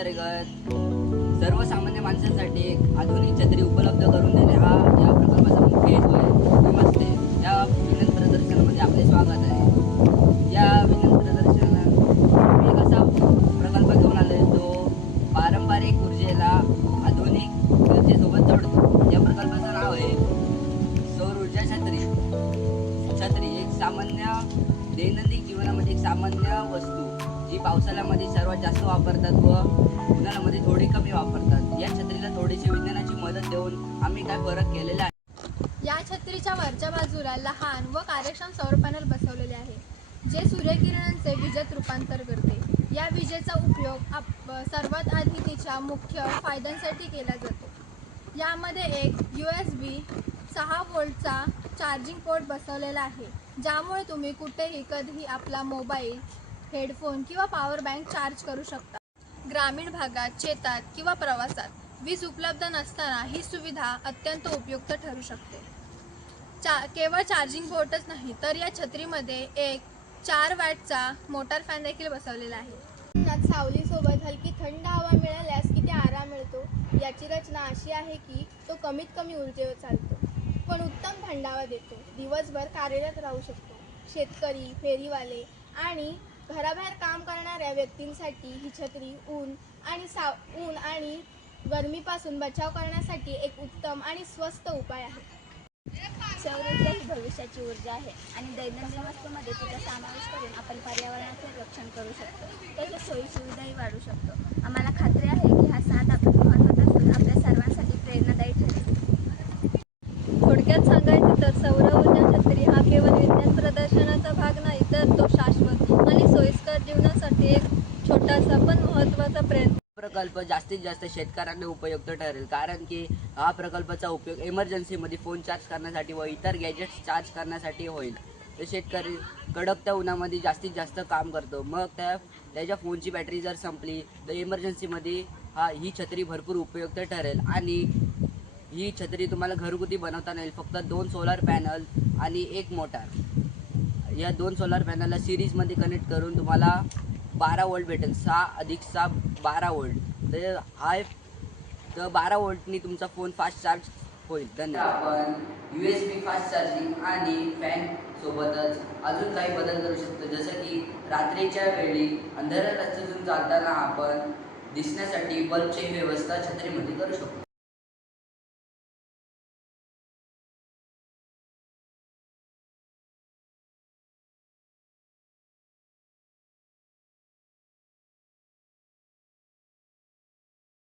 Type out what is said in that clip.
अंतर्गत सर्वसामान्य माणसांसाठी एक आधुनिक छत्री उपलब्ध करून देणे हा या प्रकल्पाचा मुख्य हेतू आहे. नमस्ते या विनंत प्रदर्शनामध्ये आपले स्वागत आहे. या विनंत प्रदर्शनात एक असा प्रकल्प घेऊन आलो आहे जो पारंपरिक ऊर्जेला आधुनिक ऊर्जेसोबत जोडतो. या प्रकल्पाचं नाव आहे सौर ऊर्जा छत्री. छत्री एक सामान्य दैनंदिन जीवनामध्ये एक सामान्य वस्तू. पावसाळ्यामध्ये सर्वात जास्त वापरतात व उन्हाळ्यामध्ये थोडी कमी वापरतात. या छत्रीला थोडीशी विज्ञानाची मदत देऊन आम्ही काय फरक केलेला आहे? या छत्रीच्या वरच्या बाजूला लहान व कार्यक्षम सौर पॅनल बसवलेले आहे जे सूर्यकिरणांचे विजेत रूपांतर करते. या विजेचा उपयोग आप सर्वात आधी तिच्या मुख्य फायद्यांसाठी केला जातो. यामध्ये एक यू एस बी सहा वोल्टचा चार्जिंग पोर्ट बसवलेला आहे ज्यामुळे तुम्ही कुठेही कधीही आपला मोबाईल हेडफोन किंवा पॉवर बँक चार्ज करू शकता. ग्रामीण भागात शेतात किंवा प्रवासात वीज उपलब्ध नसताना ही सुविधा अत्यंत उपयुक्त ठरू शकते. चा केवळ चार्जिंग बोटच नाही तर या छत्रीमध्ये एक चार वॅटचा मोटार फॅन देखील बसवलेला आहे. उन्हात सावलीसोबत हलकी थंड हवा मिळाल्यास किती आराम मिळतो याची रचना अशी आहे की तो कमीत कमी ऊर्जेवर चालतो. पण उत्तम थंडावा देतो. दिवसभर कार्यरत राहू शकतो. शेतकरी फेरीवाले आणि घराबाहेर काम करणाऱ्या व्यक्तींसाठी ही छत्री ऊन आणि साव ऊन आणि गरमीपासून बचाव करण्यासाठी एक उत्तम आणि स्वस्त उपाय आहे. सौर ऊर्जा ही भविष्याची ऊर्जा आहे आणि दैनंदिन वस्तूमध्ये तिचा समावेश करून आपण पर्यावरणाचे रक्षण करू शकतो. तसेच सोयी सुविधाही शकतो. आम्हाला खात्री आहे की हा साथ आपण महत्त्वाचा असून आपल्या सर्वांसाठी प्रेरणादायी ठरेल. थोडक्यात सांगायचं तर सौर ऊर्जा छत्री हा केवळ विज्ञान प्रदर्शनाचा भाग नाही तर तो शा आणि जीवनासाठी एक छोटासा पण महत्त्वाचा प्रयत्न. प्रकल्प जास्तीत जास्त शेतकऱ्यांना उपयुक्त ठरेल. कारण की हा प्रकल्पाचा उपयोग इमर्जन्सीमध्ये फोन चार्ज करण्यासाठी व इतर गॅजेट्स चार्ज करण्यासाठी होईल. तर शेतकरी कडकत्या उन्हामध्ये जास्तीत जास्त काम करतो. मग त्या त्याच्या फोनची बॅटरी जर संपली तर इमर्जन्सीमध्ये हा ही छत्री भरपूर उपयुक्त ठरेल. आणि ही छत्री तुम्हाला घरगुती बनवता येईल. फक्त दोन सोलार पॅनल आणि एक मोटार या दोन सोलार पॅनलला सिरीजमध्ये कनेक्ट करून तुम्हाला बारा वोल्ट भेटेल. सहा अधिक सहा बारा वोल्ट तर हा तर बारा वोल्टनी तुमचा फोन फास्ट चार्ज होईल. धन्यवाद. आपण U S B fast charging आणि फॅन सोबतच अजून काही बदल करू शकतो. जसं की रात्रीच्या वेळी अंधारा रस्त्यातून चालताना आपण दिसण्यासाठी बल्बची व्यवस्था छत्रीमध्ये करू शकतो.